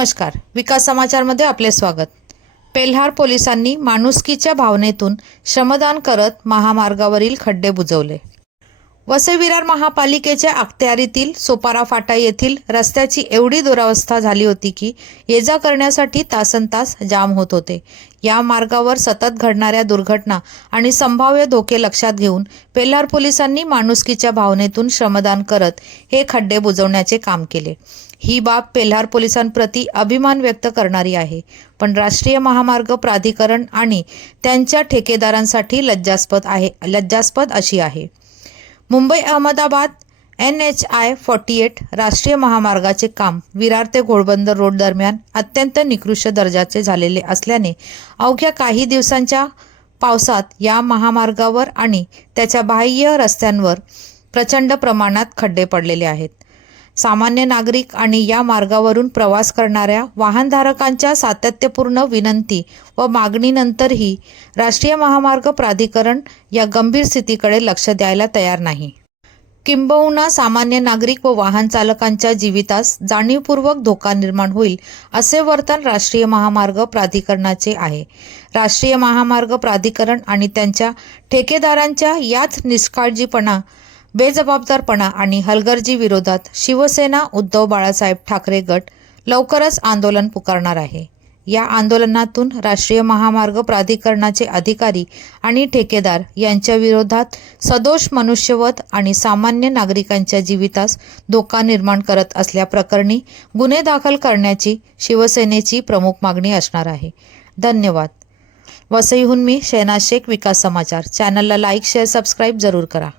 नमस्कार. विकास समाचारमध्ये आपले स्वागत. पेल्हार पोलिसांनी माणुसकीच्या भावनेतून श्रमदान करत महामार्गावरील खड्डे बुजवले. वसई विरार महापालिकेच्या अखत्यारीतील सोपारा फाटा येथील रस्त्याची एवढी दुरावस्था झाली होती की ये जा करण्यासाठी तासनतास जाम होत होते. या मार्गावर सतत घडणाऱ्या दुर्घटना आणि संभाव्य धोके लक्षात घेऊन पेल्हार पोलिसांनी माणुसकीच्या भावनेतून श्रमदान करत हे खड्डे बुजवण्याचे काम केले. ही बाब पेल्हार पोलिसांप्रती अभिमान व्यक्त करणारी आहे. पण राष्ट्रीय महामार्ग प्राधिकरण आणि त्यांच्या ठेकेदारांसाठी लज्जास्पद आहे लज्जास्पद अशी आहे. Mumbai Ahmedabad N H I forty eight राष्ट्रीय महामार्गाचे काम विरार ते घोडबंदर रोड दरम्यान अत्यंत निकृष्ट दर्जाचे झालेले असल्याने अवघ्या काही दिवसांच्या पावसात या महामार्गावर आणि त्याच्या बाह्य रस्त्यांवर प्रचंड प्रमाणात खड्डे पडलेले आहेत. सामान्य नागरिक आणि या मार्गावरून प्रवास करणाऱ्या वाहनधारकांच्या सातत्यपूर्ण विनंती व मागणीनंतरही राष्ट्रीय महामार्ग प्राधिकरण या गंभीर स्थितीकडे लक्ष द्यायला तयार नाही. किंबहुना सामान्य नागरिक व वाहन चालकांच्या जीवितास जाणीवपूर्वक धोका निर्माण होईल असे वर्तन राष्ट्रीय महामार्ग प्राधिकरणाचे आहे. राष्ट्रीय महामार्ग प्राधिकरण आणि त्यांच्या ठेकेदारांच्या याच निष्काळजीपणा बेजबाबदारपणा आणि हलगर्जी विरोधात शिवसेना उद्धव बाळासाहेब ठाकरे गट लवकरच आंदोलन पुकारणार आहे. या आंदोलनातून राष्ट्रीय महामार्ग प्राधिकरणाचे अधिकारी आणि ठेकेदार यांच्या विरोधात सदोष मनुष्यवध आणि सामान्य नागरिकांच्या जीवितास धोका निर्माण करत असल्याप्रकरणी गुन्हे दाखल करण्याची शिवसेनेची प्रमुख मागणी असणार आहे. धन्यवाद. वसईहून मी शेना शेख विकास समाचार. चॅनलला लाईक शेअर सबस्क्राईब जरूर करा.